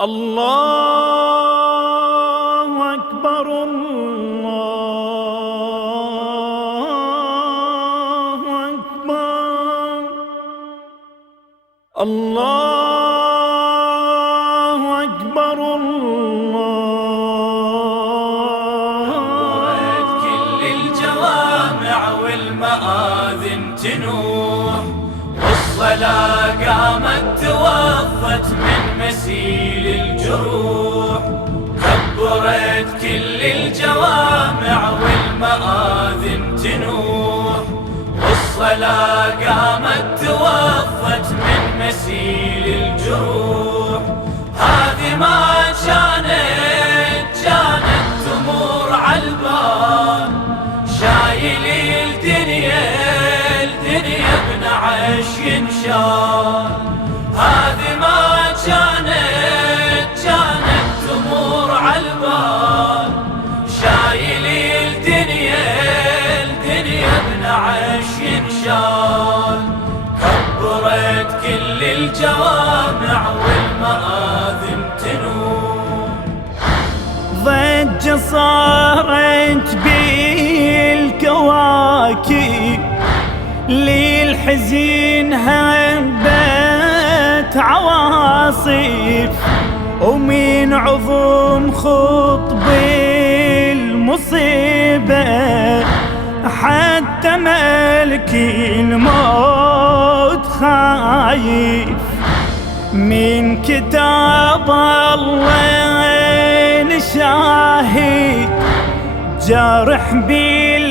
الله أكبر الله أكبر الله أكبر الله. كبرت كل الجوامع والمآذن تنوح، والصلاة قامت توفت من مسيل الجروح. كبرت كل الجوامع والمآذن تنوح، والصلاة قامت توفت من مسيل الجروح. هذه ما كانت تمر عالبال، شايلي الدنيا بنعش ينشال. هذه ما كانت تمر عالبال، شايلي الدنيا بنعش ينشال. كبرت كل الجوامع والمآذن تنوح، ضجة صارت بالكواكب، للحزين هبت عواصف، ومن عظم خطب المصيبة حتى ملك الموت خايف. من كتاب الله نشاهد، جارح بالآيات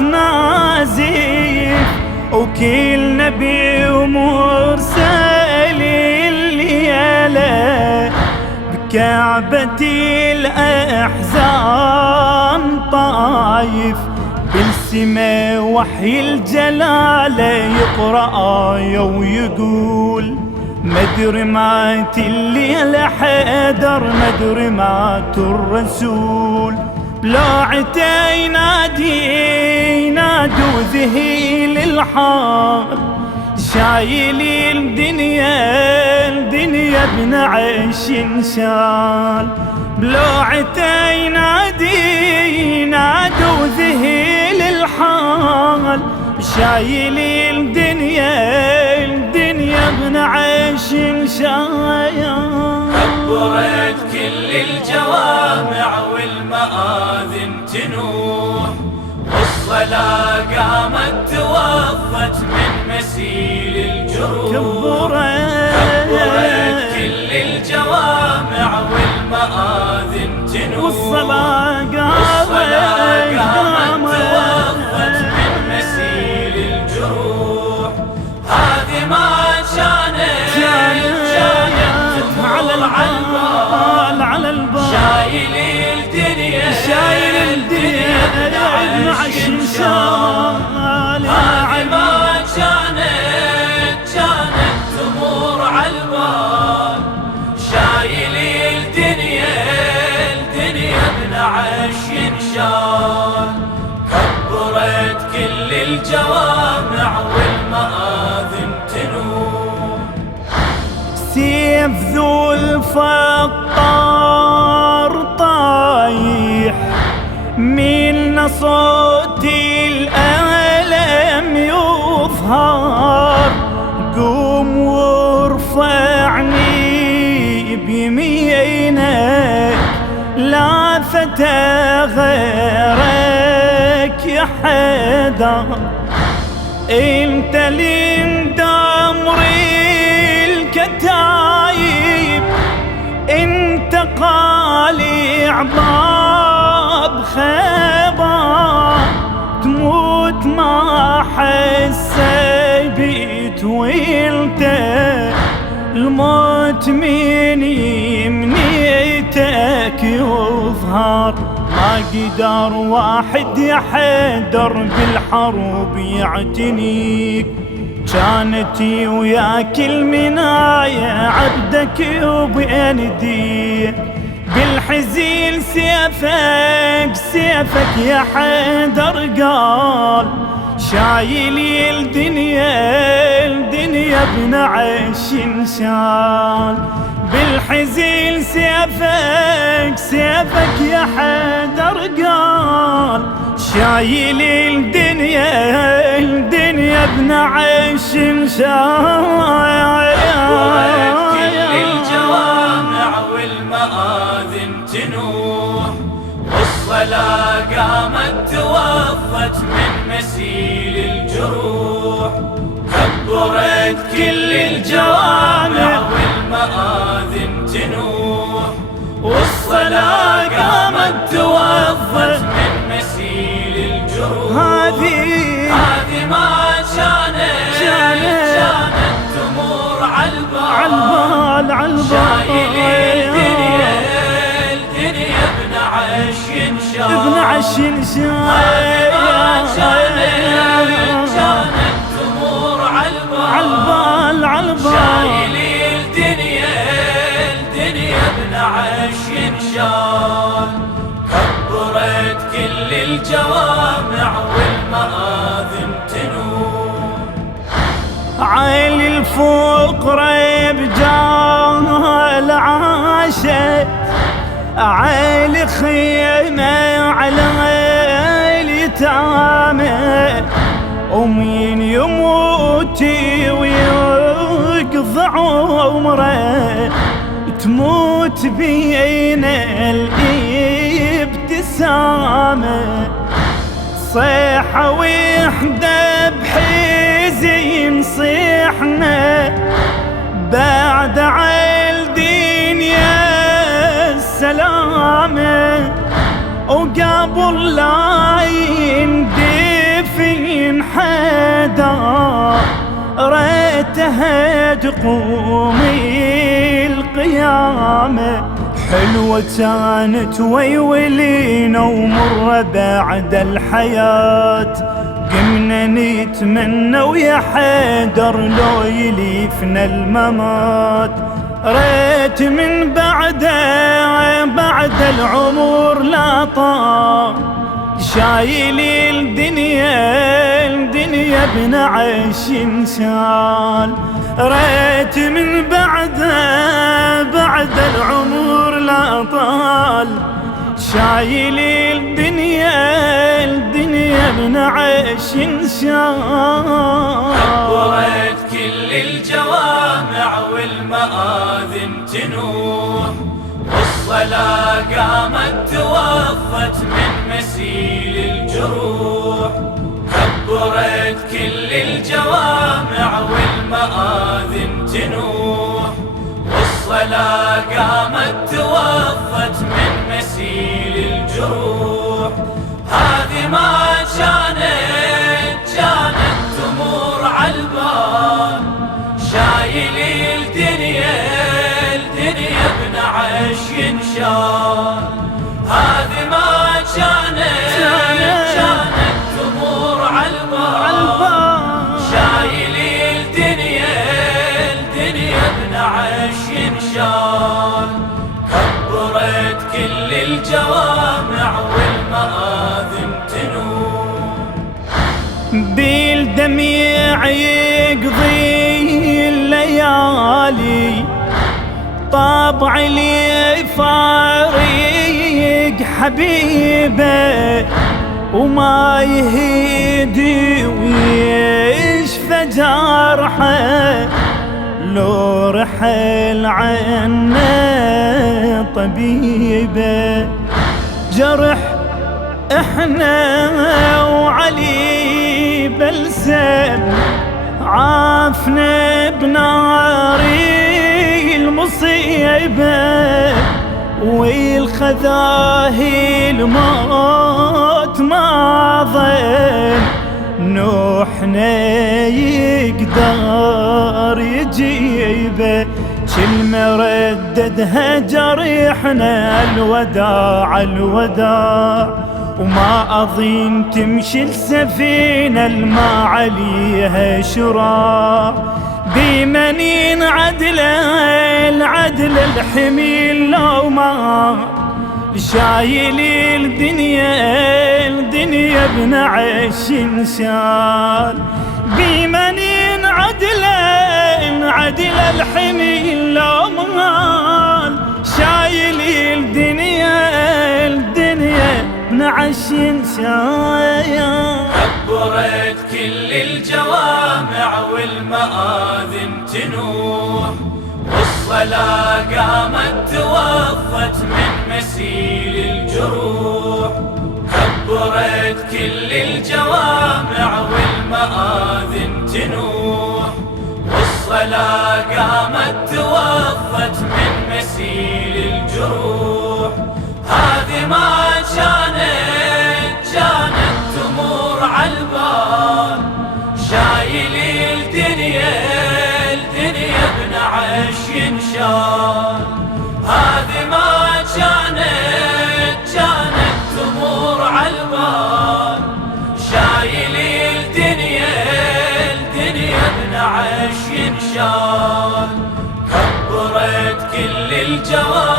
نازف، وكل نبي ومرسل الليلة بكعبة الأحزان طايف. بالسما وحي الجلالة يقرأ آية ويقول مدري مات الليلة حيدر، مدري مات الرسول. بلاعته ينادوا ذهيل الحال، شايلي الدنيا بنعش انشال. بلاعته ينادوا ذهيل الحال، شايلي الدنيا بنعش انشال. كبرت كل الجوامع والمآذن تنوح، والصلاة قامت توفت من مسيل الجروح. كبرت كل الجوامع والمآذن تنوح، والصلاة قامت توفت من مسيل الجروح. هذه ما كانت تمر عالبال، شايلي الدنيا بنعش انشال. هذه ما كانت تمر عالبال، شايلي الدنيا بنعش ينشال. كبرت كل الجوامع والمآذن تنوح، سيف ذو الفقار طايح، من صوت الألم يظهر. قوم وارفعني بيمينك، لا فتى غيرك يا حيدر. انت لندمر الكتايب، انت قالع باب خيبر. تموت ما حسي بتويلته، الموت من يمنيتك يظهر. ما قدر واحد يا حيدر بالحروب يعتنيك، كانت وياك المناية عبدك وبأنديك. بالحزين سيفك يا حيدر قال، شايلي الدنيا الدنيا ابن عش شال. بالحزين سيفك يا حيدر قال، شايل الدنيا ابن عش شال. كل الجوامع والمآذن تنوح، والصلاة قامت توفت من مسيل الجروح. كبرت كل الجوامع والمآذن تنوح، والصلاة قامت توفت من مسيل الجروح. هذه ما كانت تمر عالبال شايل الدنيا ابن عش شال. ابن عش هذه ما كانت تمر عالبال شايل الدنيا ابن عش شال. كبرت كل الجوامع والمآذن تنوح. عيل الفقر بجال عاشت، عيل خيمة على اليتامى، ومين يموت ويقضى عمره تموت بين الابتسامة. صيحة وحدة بحزين صيحنا بعد عالدين يا السلامة، وقبل لا يندفن حدا ريتها تقوم القيامة. حلوة كانت ويولينا ومرة بعد الحياة، قمنا نتمنى ويا حيدر لو يليفنا الممات. ريت من بعد العمر لا طال، شايل الدنيا ابن عش شال. ريت من بعد العمر لا طال، شايل الدنيا ابن عش شال. كبرت كل الجوامع والمآذن تنوح، والصلاة قامت توفت من مسيل الجروح. كبرت كل الجوامع والمآذن تنوح، والصلاة قامت توفت من مسيل الجروح. هذه ما كانت تمر عالبال، شايل الدنيا ابن عش شال. هذه ما كانت تمر عالبال، شايل الدنيا ابن عش شال. كبرت كل الجوامع والمآذن تنوح. بالدميع يقضي الليالي، طابع لي فارق حبيبه، وما يهدي ويشفى جرحه لو رحل عنا طبيبه. جرح احنا وعلي بلسم، عافنا بناري المصيبة، والخذاهي الموت ما ظن نوحنا يقدر يجيبه. كلمة رددها جريحنا الوداع الوداع، وما أظن تمشي السفينة الماء عليها شراع. بمنين عدل الحميل لو ما شايل الدنيا ابن عش شال. بمن عدل الحميل لو مال شايل الدنيا نعش شايل. كبرت كل الجوامع والمآذن تنوح، والصلاة قامت توفت من مسيل الجروح. كبرت كل الجوامع والمآذن تنوح، والصلاة قامت توفت من مسيل الجروح. هذه ما كانت تمر عالبال، شايل الدنيا بنعش ينشال. هذه ما كانت تمر عالبال، شايل الدنيا بنعش ينشال. كبرت كل الجوال